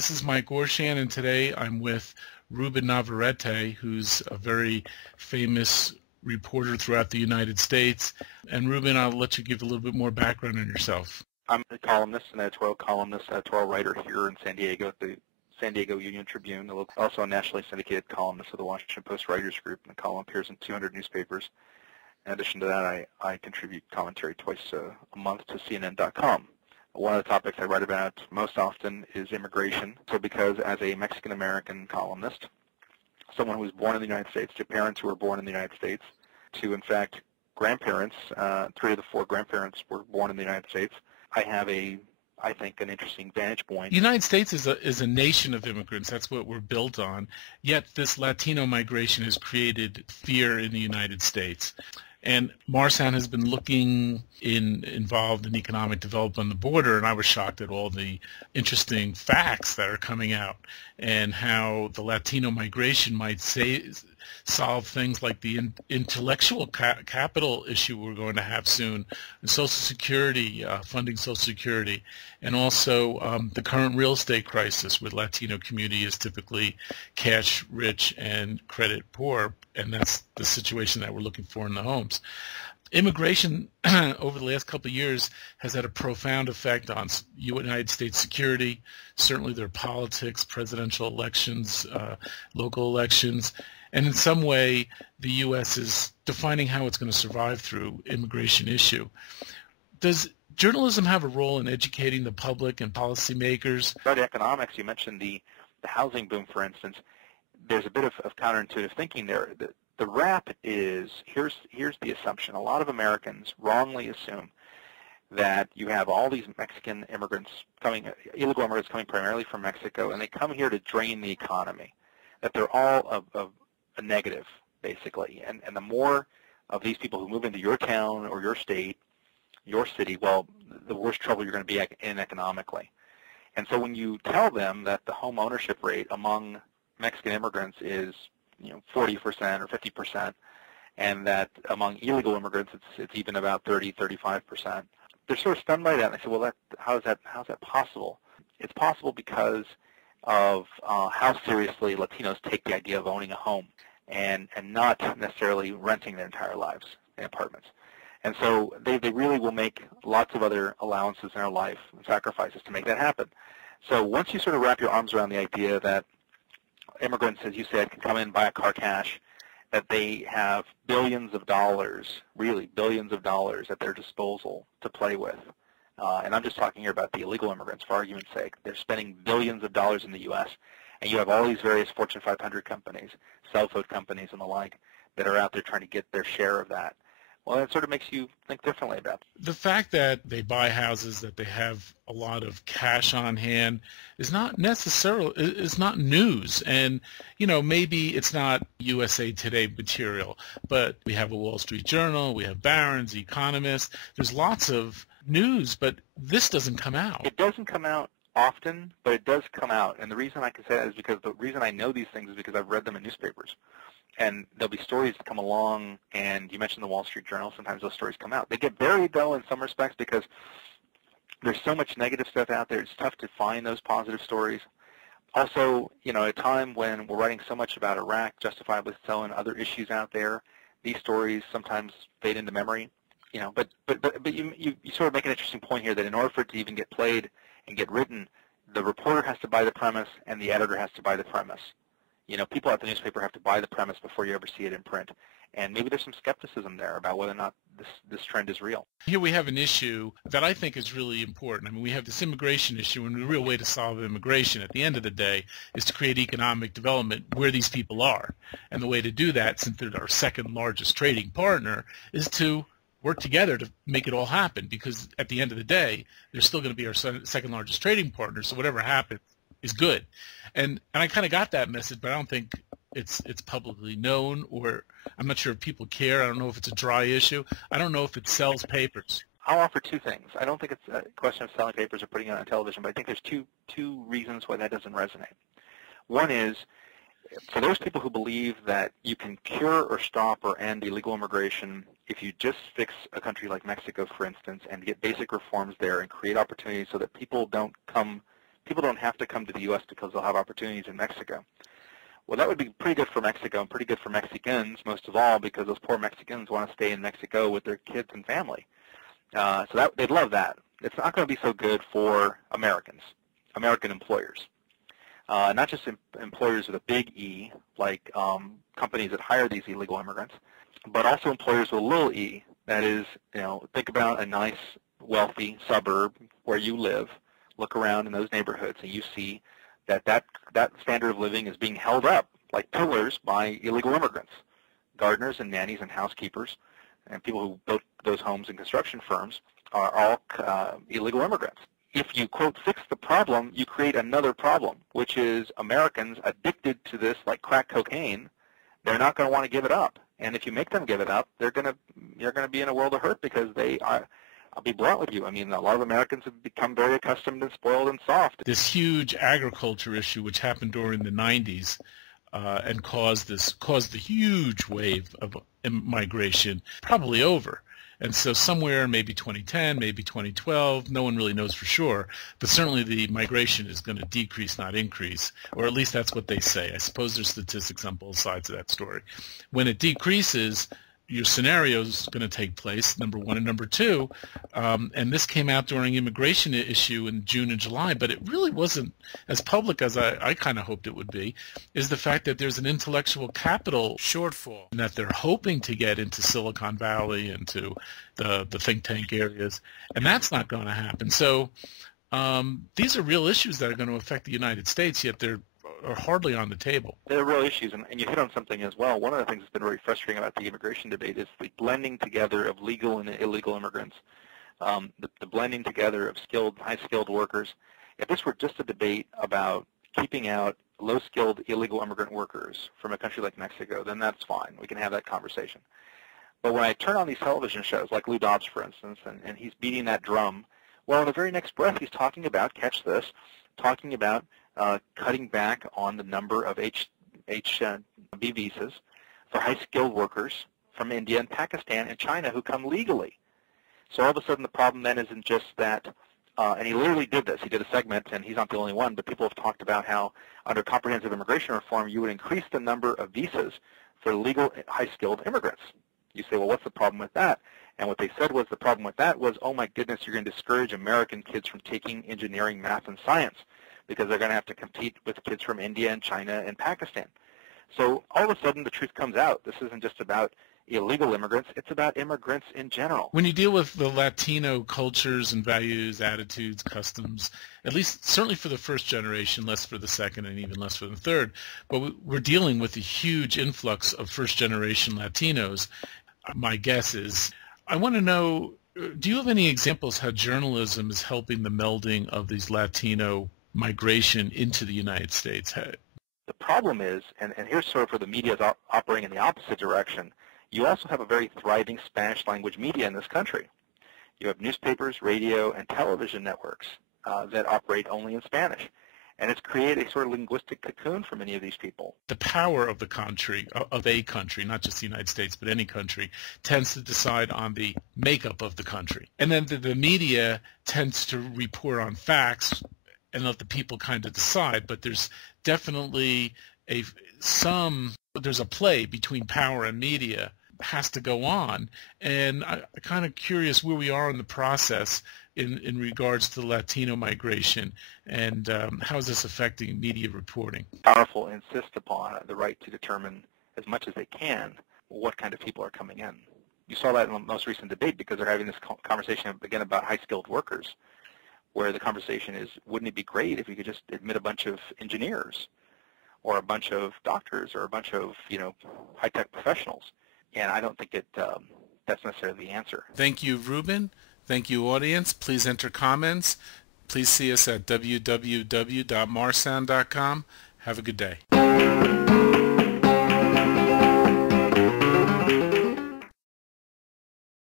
This is Mike Orshan, and today I'm with Ruben Navarette, who's a very famous reporter throughout the United States. And Ruben, I'll let you give a little bit more background on yourself. I'm a columnist, an editorial columnist, editorial writer here in San Diego at the San Diego Tribune, also a nationally syndicated columnist of the Washington Post Writers Group, and the column appears in 200 newspapers. In addition to that, I contribute commentary twice a month to CNN.com. One of the topics I write about most often is immigration. So because as a Mexican-American columnist, someone who was born in the United States, to parents who were born in the United States, to, in fact, grandparents, 3 of the 4 grandparents were born in the United States, I have I think, an interesting vantage point. The United States is a nation of immigrants. That's what we're built on. Yet this Latino migration has created fear in the United States. And Marsan has been involved in economic development on the border, and I was shocked at all the interesting facts that are coming out and how the Latino migration might solve things like the intellectual capital issue we're going to have soon, Social Security, funding Social Security, and also the current real estate crisis where the Latino community is typically cash rich and credit poor, and that's the situation that we're looking for in the homes. Immigration over the last couple of years has had a profound effect on United States security, certainly their politics, presidential elections, local elections, and in some way the U.S. is defining how it's going to survive through immigration issue. Does journalism have a role in educating the public and policymakers? About economics, you mentioned the housing boom, for instance. There's a bit of counterintuitive thinking there. The rap is, here's the assumption. A lot of Americans wrongly assume that you have all these Mexican immigrants illegal immigrants coming primarily from Mexico, and they come here to drain the economy, that they're all of a negative, basically. And the more of these people who move into your town or your state, your city, well, the worse trouble you're going to be in economically. And so when you tell them that the home ownership rate among Mexican immigrants is 40% or 50%, and that among illegal immigrants it's even about 35%. They're sort of stunned by that, and they say, well, how is that possible? It's possible because of how seriously Latinos take the idea of owning a home and not necessarily renting their entire lives in apartments. And so they really will make lots of other allowances in their life and sacrifices to make that happen. So once you sort of wrap your arms around the idea that immigrants, as you said, can come in and buy a car cash, that they have billions of dollars, really billions of dollars at their disposal to play with. And I'm just talking here about the illegal immigrants for argument's sake. They're spending billions of dollars in the U.S., and you have all these various Fortune 500 companies, cell phone companies and the like, that are out there trying to get their share of that. Well, that sort of makes you think differently about it. The fact that they buy houses, that they have a lot of cash on hand is not necessarily, is not news. And, maybe it's not USA Today material, but we have a Wall Street Journal, we have Barron's, Economist. There's lots of news, but this doesn't come out. It doesn't come out often, but it does come out. And the reason I can say that is because the reason I know these things is because I've read them in newspapers. And there'll be stories that come along, and you mentioned the Wall Street Journal. Sometimes those stories come out. They get buried, though, in some respects because there's so much negative stuff out there. It's tough to find those positive stories. Also, at a time when we're writing so much about Iraq, justifiably so, and other issues out there, these stories sometimes fade into memory. But you sort of make an interesting point here that in order for it to even get played and get written, the reporter has to buy the premise and the editor has to buy the premise. People at the newspaper have to buy the premise before you ever see it in print. And maybe there's some skepticism there about whether or not this trend is real. Here we have an issue that I think is really important. I mean, we have this immigration issue, and the real way to solve immigration at the end of the day is to create economic development where these people are. And the way to do that, since they're our second largest trading partner, is to work together to make it all happen, because at the end of the day, they're still going to be our second largest trading partner, so whatever happens is good. And I kind of got that message, but I don't think it's publicly known, or I'm not sure if people care. I don't know if it's a dry issue. I don't know if it sells papers. I'll offer 2 things. I don't think it's a question of selling papers or putting it on television, but I think there's two reasons why that doesn't resonate. One is, for those people who believe that you can cure or stop or end illegal immigration if you just fix a country like Mexico, for instance, and get basic reforms there and create opportunities so that people don't come People don't have to come to the U.S. because they'll have opportunities in Mexico. Well, that would be pretty good for Mexico and pretty good for Mexicans, most of all, because those poor Mexicans want to stay in Mexico with their kids and family. So they'd love that. It's not going to be so good for Americans, American employers. Not just employers with a big E, like companies that hire these illegal immigrants, but also employers with a little e. That is, think about a nice, wealthy suburb where you live. Look around in those neighborhoods, and you see that standard of living is being held up like pillars by illegal immigrants, gardeners and nannies and housekeepers, and people who built those homes and construction firms are all illegal immigrants. If you, quote, fix the problem, you create another problem, which is Americans addicted to this like crack cocaine. They're not going to want to give it up. And if you make them give it up, you're going to be in a world of hurt because they are. I'll be blunt with you. I mean, a lot of Americans have become very accustomed and spoiled and soft. This huge agriculture issue, which happened during the 90s and caused the huge wave of migration, probably over. And so somewhere, maybe 2010, maybe 2012, no one really knows for sure, but certainly the migration is going to decrease, not increase, or at least that's what they say. I suppose there's statistics on both sides of that story. When it decreases, your scenario is going to take place, number one, and number two, and this came out during immigration issue in June and July, but it really wasn't as public as I kind of hoped it would be, is the fact that there's an intellectual capital shortfall and that they're hoping to get into Silicon Valley and to the think tank areas, and that's not going to happen. So these are real issues that are going to affect the United States, yet they're are hardly on the table. They're real issues, and you hit on something as well. One of the things that's been very frustrating about the immigration debate is the blending together of legal and illegal immigrants, the blending together of skilled, high-skilled workers. If this were just a debate about keeping out low-skilled illegal immigrant workers from a country like Mexico, then that's fine. We can have that conversation. But when I turn on these television shows, like Lou Dobbs, for instance, and he's beating that drum, well, in the very next breath, he's talking about, catch this, talking about cutting back on the number of H-1B visas for high-skilled workers from India and Pakistan and China who come legally. So all of a sudden the problem then isn't just that, and he literally did this. He did a segment, and he's not the only one, but people have talked about how under comprehensive immigration reform you would increase the number of visas for legal high-skilled immigrants. You say, well, what's the problem with that? And what they said was the problem with that was, oh my goodness, you're going to discourage American kids from taking engineering, math, and science, because they're going to have to compete with kids from India and China and Pakistan. So all of a sudden the truth comes out. This isn't just about illegal immigrants. It's about immigrants in general. When you deal with the Latino cultures and values, attitudes, customs, at least certainly for the first generation, less for the second and even less for the third, but we're dealing with a huge influx of first-generation Latinos. My guess is, I want to know, do you have any examples how journalism is helping the melding of these Latino migration into the United States? The problem is, and here's sort of where the media is operating in the opposite direction, you also have a very thriving Spanish language media in this country. You have newspapers, radio, and television networks that operate only in Spanish. And it's created a sort of linguistic cocoon for many of these people. The power of the country, of a country, not just the United States, but any country, tends to decide on the makeup of the country. And then the media tends to report on facts and let the people kind of decide, but there's definitely there's a play between power and media has to go on, and I'm kind of curious where we are in the process in regards to Latino migration, and how is this affecting media reporting? Powerful insist upon the right to determine as much as they can what kind of people are coming in. You saw that in the most recent debate because they're having this conversation again about high-skilled workers, where the conversation is, wouldn't it be great if you could just admit a bunch of engineers or a bunch of doctors or a bunch of, high-tech professionals? And I don't think that's necessarily the answer. Thank you, Ruben. Thank you, audience. Please enter comments. Please see us at www.marsound.com. Have a good day.